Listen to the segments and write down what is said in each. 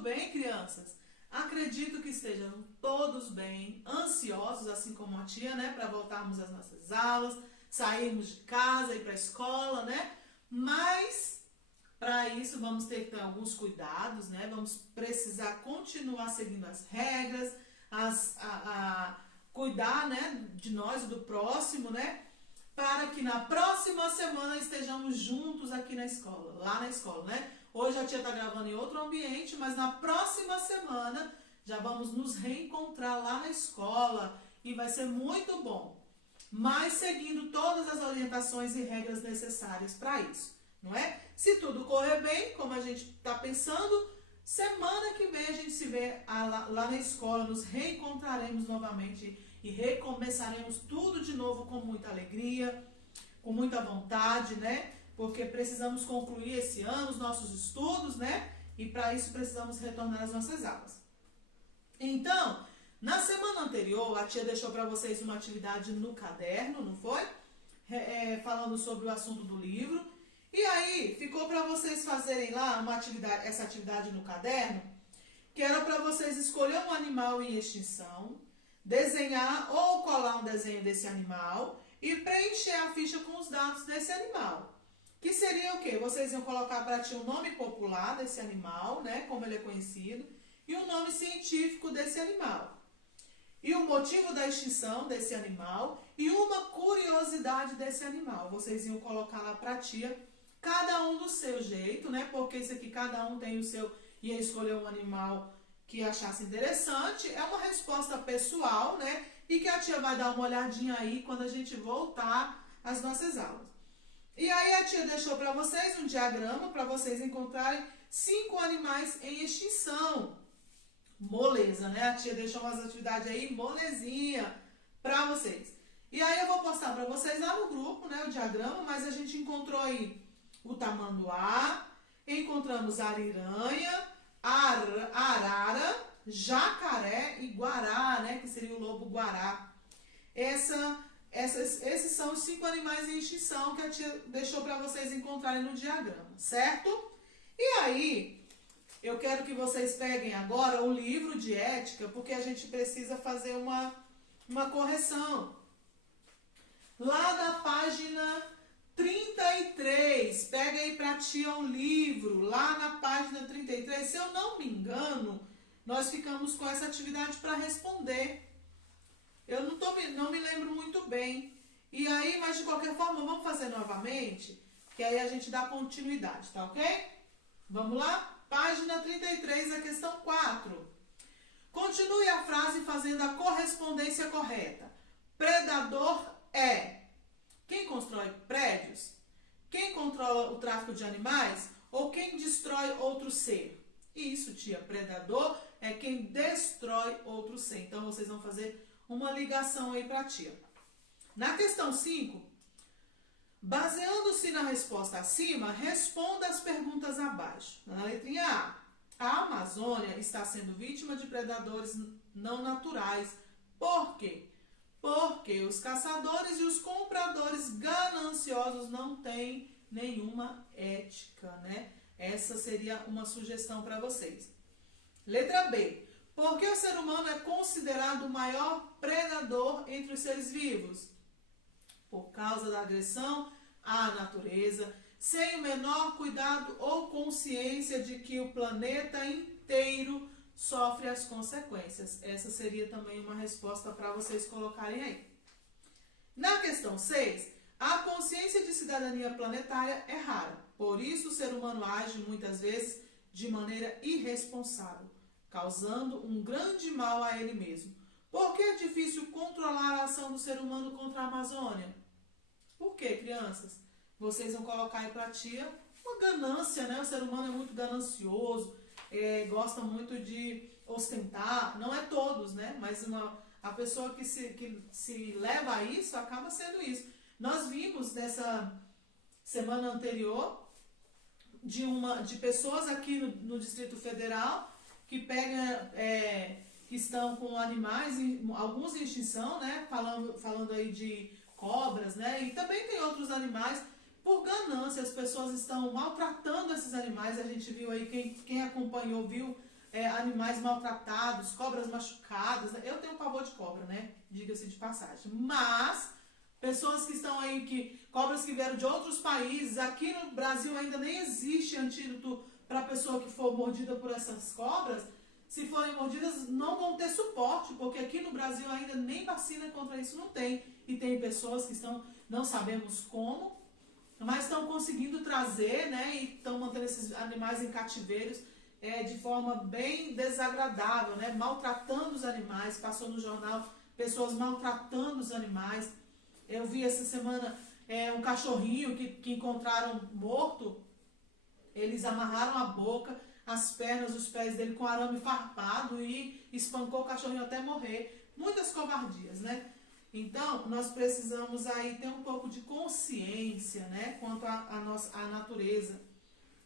bem, crianças? Acredito que estejam todos bem, ansiosos, assim como a tia, né? Para voltarmos às nossas aulas, sairmos de casa, ir para a escola, né? Mas, para isso, vamos ter que ter alguns cuidados, né? Vamos precisar continuar seguindo as regras, cuidar, né, de nós e do próximo, né? Para que na próxima semana estejamos juntos aqui na escola, lá na escola, né? Hoje a tia está gravando em outro ambiente, mas na próxima semana já vamos nos reencontrar lá na escola e vai ser muito bom. Mas seguindo todas as orientações e regras necessárias para isso, não é? Se tudo correr bem, como a gente está pensando, semana que vem a gente se vê lá na escola, nos reencontraremos novamente e recomeçaremos tudo de novo com muita alegria, com muita vontade, né? Porque precisamos concluir esse ano os nossos estudos, né? E para isso precisamos retornar às nossas aulas. Então, na semana anterior, a tia deixou para vocês uma atividade no caderno, não foi? Falando sobre o assunto do livro. E aí, ficou para vocês fazerem lá essa atividade no caderno, que era para vocês escolher um animal em extinção, desenhar ou colar um desenho desse animal e preencher a ficha com os dados desse animal. Que seria o quê? Vocês iam colocar para ti o nome popular desse animal, né, como ele é conhecido, e o nome científico desse animal. E o motivo da extinção desse animal e uma curiosidade desse animal. Vocês iam colocar lá para a tia, cada um do seu jeito, né? Porque isso aqui cada um tem o seu, ia escolher um animal que achasse interessante. É uma resposta pessoal, né? E que a tia vai dar uma olhadinha aí quando a gente voltar às nossas aulas. E aí a tia deixou para vocês um diagrama para vocês encontrarem 5 animais em extinção. Moleza, né? A tia deixou umas atividades aí, molezinha, para vocês. E aí eu vou postar para vocês lá no grupo, né, o diagrama, mas a gente encontrou aí o tamanduá, encontramos ariranha, arara, jacaré e guará, né, que seria o lobo-guará. Esses são os 5 animais em extinção que a tia deixou para vocês encontrarem no diagrama, certo? E aí, eu quero que vocês peguem agora o livro de ética, porque a gente precisa fazer uma correção. Lá na página 33, pega aí pra tia o livro, lá na página 33, se eu não me engano, nós ficamos com essa atividade para responder. Eu não me lembro muito bem. E aí, mas de qualquer forma, vamos fazer novamente, que aí a gente dá continuidade, tá ok? Vamos lá? Página 33, a questão 4. Continue a frase fazendo a correspondência correta. Predador é quem constrói prédios, quem controla o tráfico de animais ou quem destrói outro ser. Isso, tia, predador é quem destrói outro ser. Então, vocês vão fazer uma ligação aí para a tia. Na questão 5, baseando-se na resposta acima, responda as perguntas abaixo. Na letrinha A Amazônia está sendo vítima de predadores não naturais. Por quê? Porque os caçadores e os compradores gananciosos não têm nenhuma ética, né? Essa seria uma sugestão para vocês. Letra B. Porque o ser humano é considerado o maior predador entre os seres vivos? Por causa da agressão à natureza, sem o menor cuidado ou consciência de que o planeta inteiro sofre as consequências. Essa seria também uma resposta para vocês colocarem aí. Na questão 6, a consciência de cidadania planetária é rara. Por isso, o ser humano age muitas vezes de maneira irresponsável, causando um grande mal a ele mesmo. Por que é difícil controlar a ação do ser humano contra a Amazônia? Por que, crianças? Vocês vão colocar aí para a tia uma ganância, né? O ser humano é muito ganancioso, gosta muito de ostentar. Não é todos, né? Mas a pessoa que se leva a isso acaba sendo isso. Nós vimos nessa semana anterior de pessoas aqui no Distrito Federal que que estão com animais, alguns em extinção, né? Falando aí de cobras, né? E também tem outros animais. Por ganância, as pessoas estão maltratando esses animais. A gente viu aí, quem acompanhou, viu animais maltratados, cobras machucadas. Eu tenho pavor de cobra, né? Diga-se de passagem. Mas pessoas que estão aí, cobras que vieram de outros países, aqui no Brasil ainda nem existe antídoto para a pessoa que for mordida por essas cobras. Se forem mordidas, não vão ter suporte, porque aqui no Brasil ainda nem vacina contra isso não tem. E tem pessoas que estão, não sabemos como, mas estão conseguindo trazer, né? E estão mantendo esses animais em cativeiros de forma bem desagradável, né? Maltratando os animais. Passou no jornal pessoas maltratando os animais. Eu vi essa semana um cachorrinho que encontraram morto. Eles amarraram a boca, as pernas, os pés dele com arame farpado e espancou o cachorrinho até morrer. Muitas covardias, né? Então, nós precisamos aí ter um pouco de consciência, né? Quanto à natureza,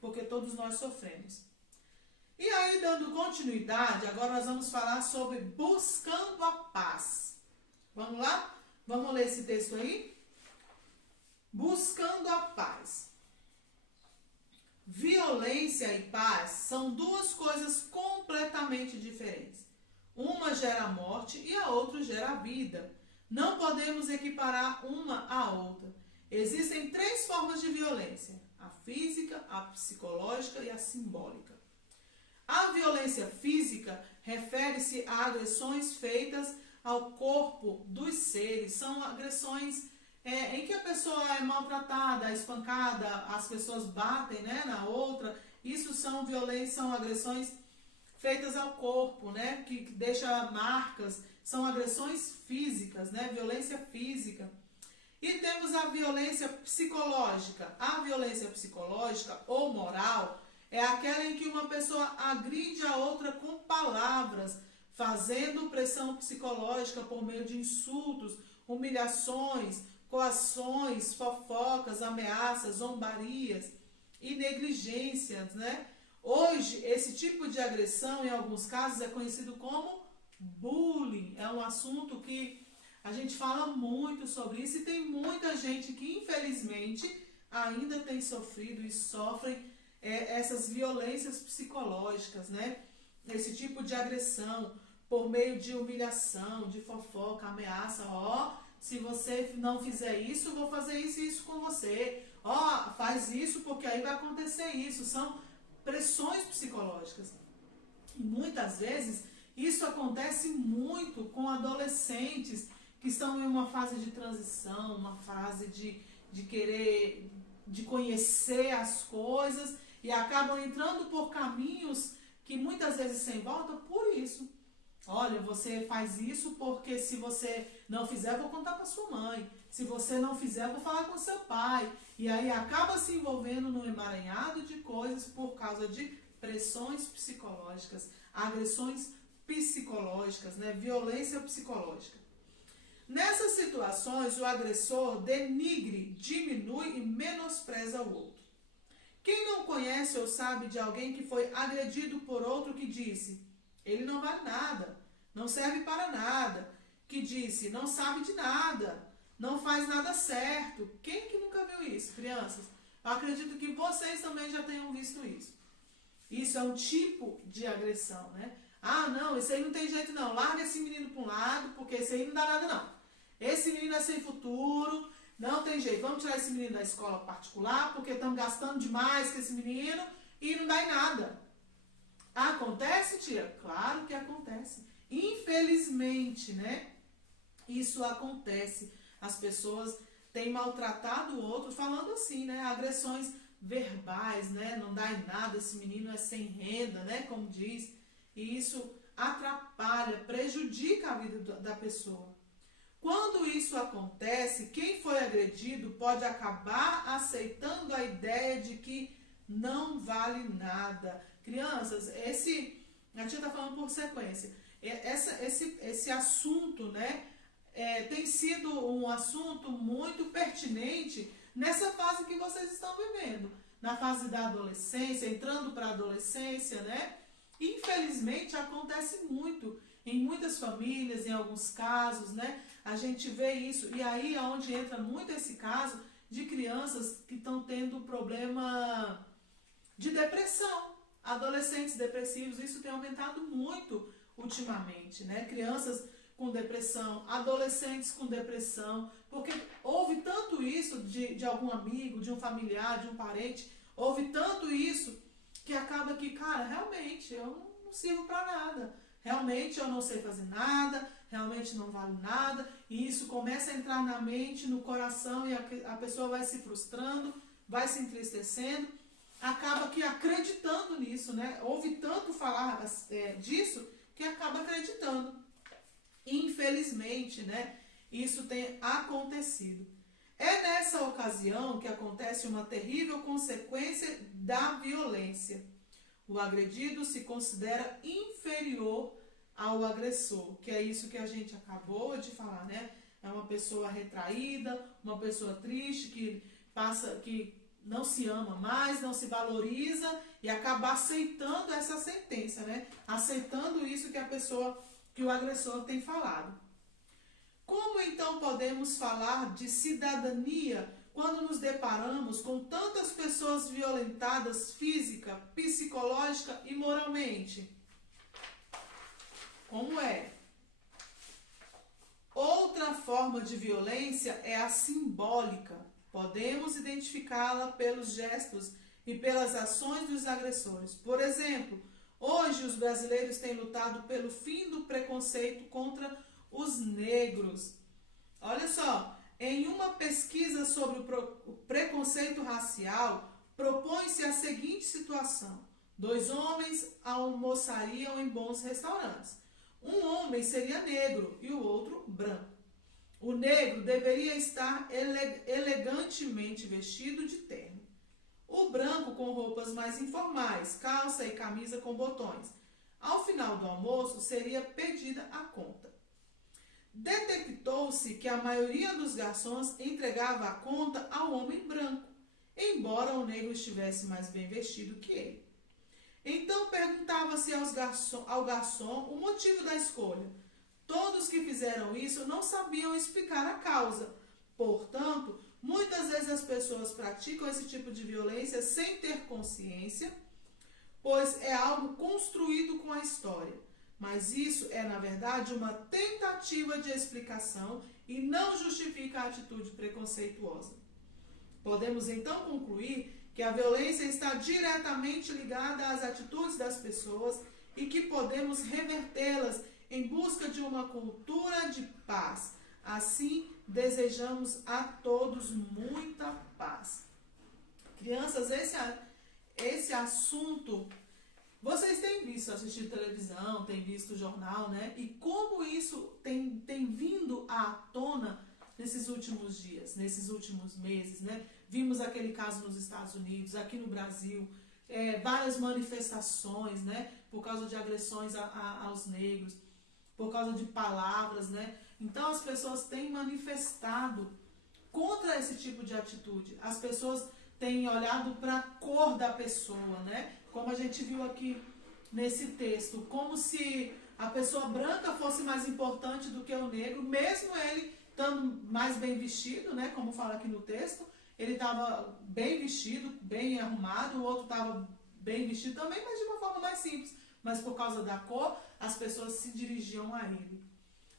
porque todos nós sofremos. E aí, dando continuidade, agora nós vamos falar sobre buscando a paz. Vamos lá? Vamos ler esse texto aí? Buscando a paz. Violência e paz são duas coisas completamente diferentes. Uma gera morte e a outra gera vida. Não podemos equiparar uma à outra. Existem três formas de violência: a física, a psicológica e a simbólica. A violência física refere-se a agressões feitas ao corpo dos seres. São agressões em que a pessoa é maltratada, espancada, as pessoas batem, né, na outra. Isso são violências, são agressões feitas ao corpo, né, que deixa marcas. São agressões físicas, né, violência física. E temos a violência psicológica. A violência psicológica ou moral é aquela em que uma pessoa agride a outra com palavras, fazendo pressão psicológica por meio de insultos, humilhações, coações, fofocas, ameaças, zombarias e negligências, né? Hoje, esse tipo de agressão, em alguns casos, é conhecido como bullying. É um assunto que a gente fala muito sobre isso e tem muita gente que, infelizmente, ainda tem sofrido e sofrem essas violências psicológicas, né? Esse tipo de agressão por meio de humilhação, de fofoca, ameaça. Se você não fizer isso, eu vou fazer isso e isso com você. Faz isso porque aí vai acontecer isso. São pressões psicológicas. E muitas vezes isso acontece muito com adolescentes que estão em uma fase de transição, uma fase de querer, de conhecer as coisas e acabam entrando por caminhos que muitas vezes sem volta por isso. Olha, você faz isso porque se você não fizer, eu vou contar para sua mãe. Se você não fizer, eu vou falar com seu pai. E aí acaba se envolvendo num emaranhado de coisas por causa de pressões psicológicas, agressões psicológicas, né? Violência psicológica. Nessas situações, o agressor denigre, diminui e menospreza o outro. Quem não conhece ou sabe de alguém que foi agredido por outro que disse: ele não vale nada, não serve para nada, que disse: não sabe de nada, não faz nada certo. Quem que nunca viu isso, crianças? Eu acredito que vocês também já tenham visto isso. Isso é um tipo de agressão, né? Não, esse aí não tem jeito não, larga esse menino para um lado, porque esse aí não dá nada não. Esse menino é sem futuro, não tem jeito, vamos tirar esse menino da escola particular, porque estamos gastando demais com esse menino e não dá em nada. Acontece, tia? Claro que acontece. Infelizmente, né? Isso acontece. As pessoas têm maltratado o outro falando assim, né? Agressões verbais, né? Não dá em nada, esse menino é sem renda, né? Como diz. E isso atrapalha, prejudica a vida da pessoa. Quando isso acontece, quem foi agredido pode acabar aceitando a ideia de que não vale nada. Crianças, a tia está falando por sequência, esse assunto, né, tem sido um assunto muito pertinente nessa fase que vocês estão vivendo, na fase da adolescência, entrando para a adolescência, né? Infelizmente acontece muito em muitas famílias, em alguns casos, né? A gente vê isso, e aí é onde entra muito esse caso de crianças que estão tendo problema de depressão. adolescentes depressivos, isso tem aumentado muito ultimamente, né? Crianças com depressão, adolescentes com depressão, porque houve tanto isso de algum amigo, de um familiar, de um parente, houve tanto isso que acaba que, cara, realmente eu não sirvo para nada, realmente eu não sei fazer nada, realmente não vale nada, e isso começa a entrar na mente, no coração, e a pessoa vai se frustrando, vai se entristecendo, acaba que acreditando nisso, né? Ouve tanto falar disso que acaba acreditando. Infelizmente, né? Isso tem acontecido. É nessa ocasião que acontece uma terrível consequência da violência. O agredido se considera inferior ao agressor, que é isso que a gente acabou de falar, né? É uma pessoa retraída, uma pessoa triste, que não se ama mais, não se valoriza e acaba aceitando essa sentença, né? Aceitando isso que o agressor tem falado. Como então podemos falar de cidadania quando nos deparamos com tantas pessoas violentadas física, psicológica e moralmente? Como é? Outra forma de violência é a simbólica. Podemos identificá-la pelos gestos e pelas ações dos agressores. Por exemplo, hoje os brasileiros têm lutado pelo fim do preconceito contra os negros. Olha só, em uma pesquisa sobre o preconceito racial, propõe-se a seguinte situação: 2 homens almoçariam em bons restaurantes. Um homem seria negro e o outro branco. O negro deveria estar elegantemente vestido de terno. O branco com roupas mais informais, calça e camisa com botões. Ao final do almoço, seria pedida a conta. Detectou-se que a maioria dos garçons entregava a conta ao homem branco, embora o negro estivesse mais bem vestido que ele. Então perguntava-se ao garçom o motivo da escolha. Todos que fizeram isso não sabiam explicar a causa. Portanto, muitas vezes as pessoas praticam esse tipo de violência sem ter consciência, pois é algo construído com a história. Mas isso é, na verdade, uma tentativa de explicação e não justifica a atitude preconceituosa. Podemos então concluir que a violência está diretamente ligada às atitudes das pessoas e que podemos revertê-las em busca de uma cultura de paz. Assim, desejamos a todos muita paz. Crianças, esse assunto, vocês têm visto, assistido televisão, têm visto jornal, né? E como isso tem vindo à tona nesses últimos dias, nesses últimos meses, né? Vimos aquele caso nos Estados Unidos, aqui no Brasil, várias manifestações, né? Por causa de agressões aos negros, por causa de palavras, né? Então as pessoas têm manifestado contra esse tipo de atitude. As pessoas têm olhado para a cor da pessoa, né? Como a gente viu aqui nesse texto, como se a pessoa branca fosse mais importante do que o negro, mesmo ele estando mais bem vestido, né? Como fala aqui no texto, ele estava bem vestido, bem arrumado, o outro estava bem vestido também, mas de uma forma mais simples. Mas por causa da cor, as pessoas se dirigiam a ele.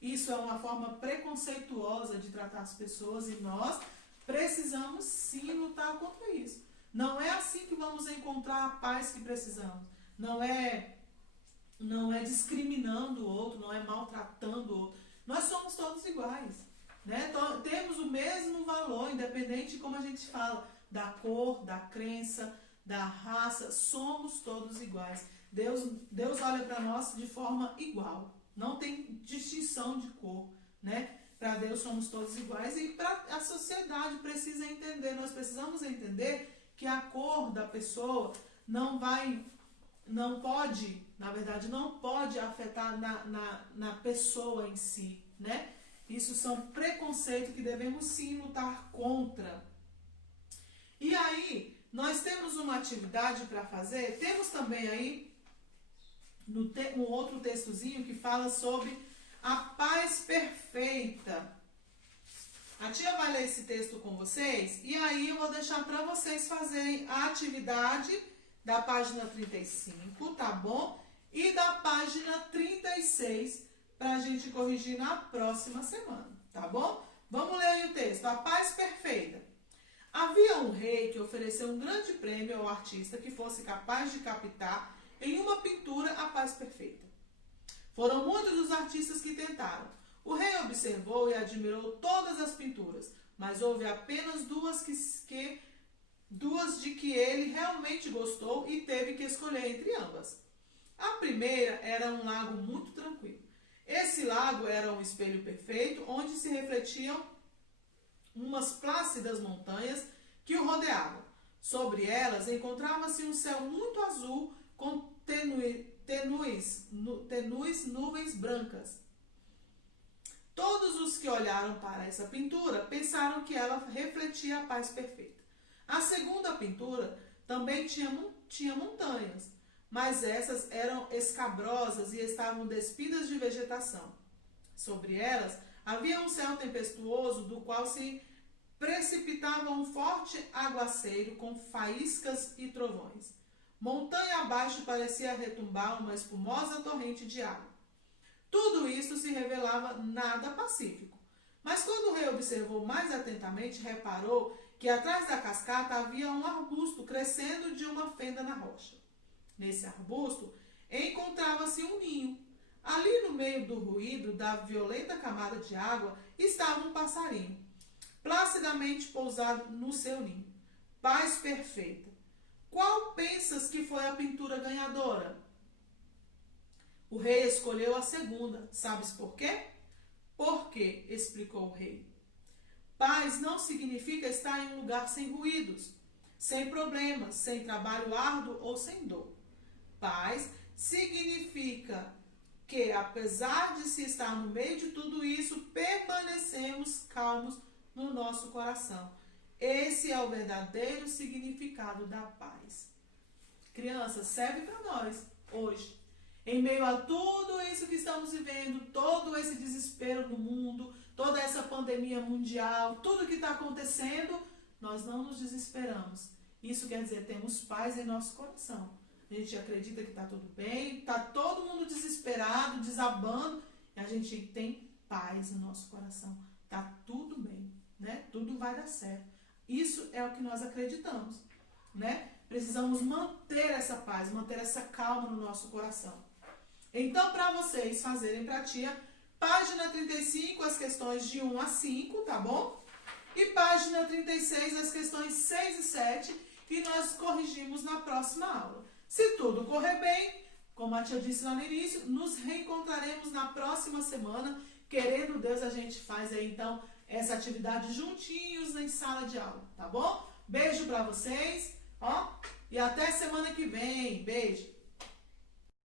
Isso é uma forma preconceituosa de tratar as pessoas e nós precisamos sim lutar contra isso. Não é assim que vamos encontrar a paz que precisamos. Não é discriminando o outro, não é maltratando o outro. Nós somos todos iguais, né? Então, temos o mesmo valor, independente de como a gente fala, da cor, da crença, da raça, somos todos iguais. Deus olha para nós de forma igual, não tem distinção de cor, né? Para Deus somos todos iguais e para a sociedade precisa entender, nós precisamos entender que a cor da pessoa não pode afetar na pessoa em si, né? Isso são preconceitos que devemos sim lutar contra. E aí, nós temos uma atividade para fazer, temos também aí um outro textozinho que fala sobre a paz perfeita. A tia vai ler esse texto com vocês e aí eu vou deixar para vocês fazerem a atividade da página 35, tá bom? E da página 36, para a gente corrigir na próxima semana, tá bom? Vamos ler aí o texto. A paz perfeita. Havia um rei que ofereceu um grande prêmio ao artista que fosse capaz de captar em uma pintura a paz perfeita. Foram muitos os artistas que tentaram. O rei observou e admirou todas as pinturas, mas houve apenas duas de que ele realmente gostou e teve que escolher entre ambas. A primeira era um lago muito tranquilo. Esse lago era um espelho perfeito, onde se refletiam umas plácidas montanhas que o rodeavam. Sobre elas encontrava-se um céu muito azul com tenues nuvens brancas. Todos os que olharam para essa pintura pensaram que ela refletia a paz perfeita. A segunda pintura também tinha montanhas, mas essas eram escabrosas e estavam despidas de vegetação. Sobre elas havia um céu tempestuoso do qual se precipitava um forte aguaceiro com faíscas e trovões. Montanha abaixo parecia retumbar uma espumosa torrente de água. Tudo isso se revelava nada pacífico. Mas quando o rei observou mais atentamente, reparou que atrás da cascata havia um arbusto crescendo de uma fenda na rocha. Nesse arbusto encontrava-se um ninho. Ali no meio do ruído da violenta camada de água estava um passarinho, placidamente pousado no seu ninho. Paz perfeita. Qual pensas que foi a pintura ganhadora? O rei escolheu a segunda. Sabes por quê? Por quê? Explicou o rei. Paz não significa estar em um lugar sem ruídos, sem problemas, sem trabalho árduo ou sem dor. Paz significa que, apesar de se estar no meio de tudo isso, permanecemos calmos no nosso coração. Esse é o verdadeiro significado da paz. Crianças, serve para nós hoje. Em meio a tudo isso que estamos vivendo, todo esse desespero no mundo, toda essa pandemia mundial, tudo que está acontecendo, nós não nos desesperamos. Isso quer dizer, temos paz em nosso coração. A gente acredita que está tudo bem, está todo mundo desesperado, desabando, e a gente tem paz no nosso coração. Está tudo bem, né? Tudo vai dar certo. Isso é o que nós acreditamos, né? Precisamos manter essa paz, manter essa calma no nosso coração. Então, para vocês fazerem para tia, página 35, as questões de 1 a 5, tá bom? E página 36, as questões 6 e 7, que nós corrigimos na próxima aula. Se tudo correr bem, como a tia disse lá no início, nos reencontraremos na próxima semana. Querendo Deus, a gente faz aí, então, essa atividade juntinhos em sala de aula, tá bom? Beijo para vocês, ó, e até semana que vem. Beijo!